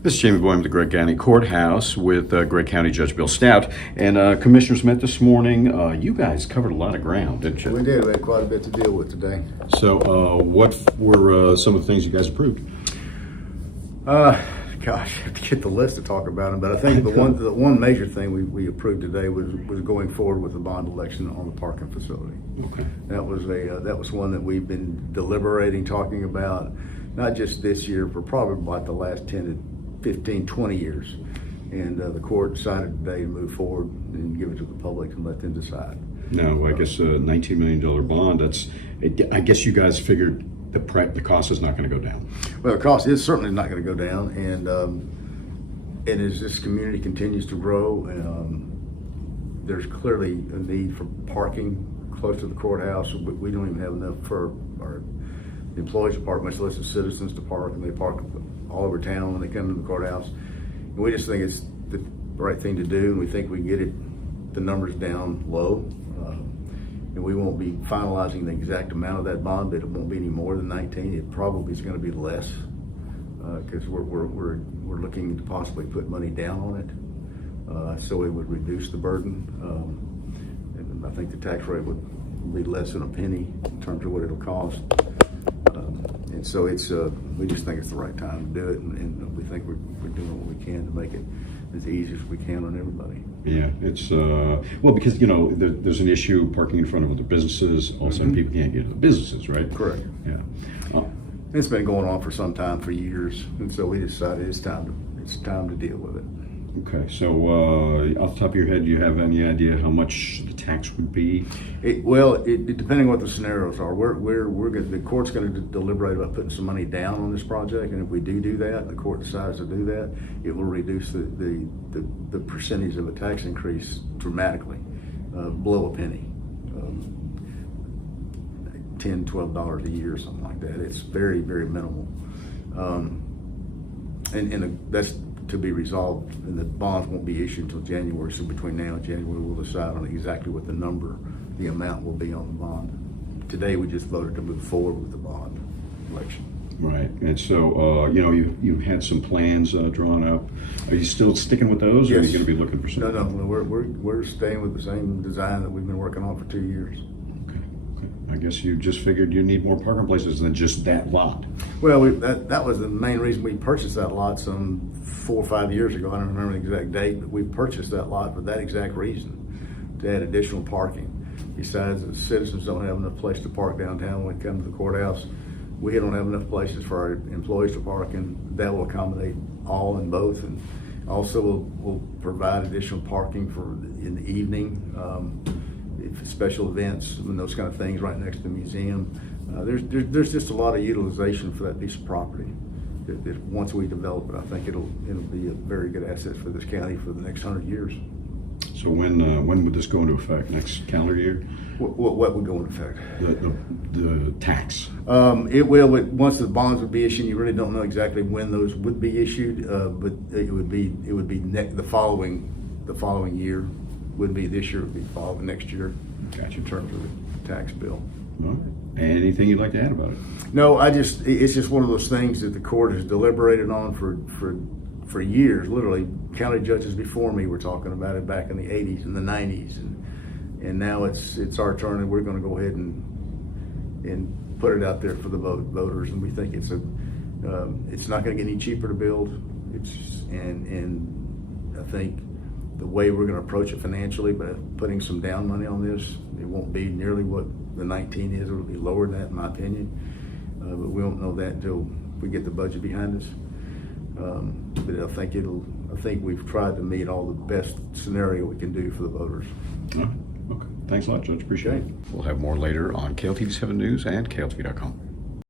This is Jamey Boyum at the Gregg County Courthouse with Gregg County Judge Bill Stoudt. And commissioners met this morning. You guys covered a lot of ground, didn't you? We did. We had quite a bit to deal with today. So what were some of the things you guys approved? Gosh, I have to get the list to talk about them. But I think the one major thing we approved today was going forward with the bond election on the parking facility. Okay. That was one that we've been deliberating, talking about, not just this year, but probably about the last 10 to 15, 20 years. And the court decided today to move forward and give it to the public and let them decide. Now, I guess a $19 million bond, I guess you guys figured the cost is not going to go down. Well, the cost is certainly not going to go down. And as this community continues to grow, there's clearly a need for parking close to the courthouse. We don't even have enough for our employees to park, much less the citizens to park, and they park all over town when they come to the courthouse. And we just think it's the right thing to do, and we think we can get the numbers down low. And we won't be finalizing the exact amount of that bond, but it won't be any more than 19. It probably is going to be less because we're looking to possibly put money down on it, so it would reduce the burden. And I think the tax rate would be less than a penny in terms of what it'll cost. And so we just think it's the right time to do it, and we think we're doing what we can to make it as easy as we can on everybody. Yeah, it's well, because there's an issue parking in front of other businesses. All of a sudden, people can't get to the businesses, right? Correct. Yeah. It's been going on for some time, for years, and so we decided it's time to deal with it. Okay, so off the top of your head, do you have any idea how much the tax would be? Depending on what the scenarios are, the court's going to deliberate about putting some money down on this project, and if we do that, the court decides to do that, it will reduce the percentage of a tax increase dramatically, below a penny. $10, $12 a year, something like that. It's very, very minimal, and that's to be resolved, and the bonds won't be issued until January. So between now and January, we'll decide on exactly what the amount will be on the bond. Today, we just voted to move forward with the bond election. Right, and so you had some plans drawn up. Are you still sticking with those, or Yes. are you going to be looking for something? No, we're staying with the same design that we've been working on for 2 years. Okay. I guess you just figured you need more parking places than just that lot. Well, that was the main reason we purchased that lot some 4 or 5 years ago. I don't remember the exact date, but we purchased that lot for that exact reason, to add additional parking. Besides, the citizens don't have enough place to park downtown when they come to the courthouse. We don't have enough places for our employees to park, and that will accommodate all and both. And also, we'll provide additional parking in the evening, if special events and those kind of things right next to the museum. There's just a lot of utilization for that piece of property. That once we develop it, I think it'll be a very good asset for this county for the next 100 years. So when would this go into effect? Next calendar year? What would go into effect? The tax. It will. Once the bonds would be issued, you really don't know exactly when those would be issued, but it would be the following year. Wouldn't be this year. It would be following next year. Gotcha. In terms of the tax bill. Okay. Anything you'd like to add about it? No, it's just one of those things that the court has deliberated on for years. Literally, county judges before me were talking about it back in the 80s and the 90s, and now it's our turn, and we're going to go ahead and put it out there for the voters. And we think it's not going to get any cheaper to build. And I think the way we're going to approach it financially, by putting some down money on this, it won't be nearly what the 19 is. It'll be lower than that, in my opinion. But we won't know that until we get the budget behind us. But I think we've tried to meet all the best scenario we can do for the voters. Okay. Thanks a lot, Judge. Appreciate it. We'll have more later on KLTV 7 News and KLTV.com.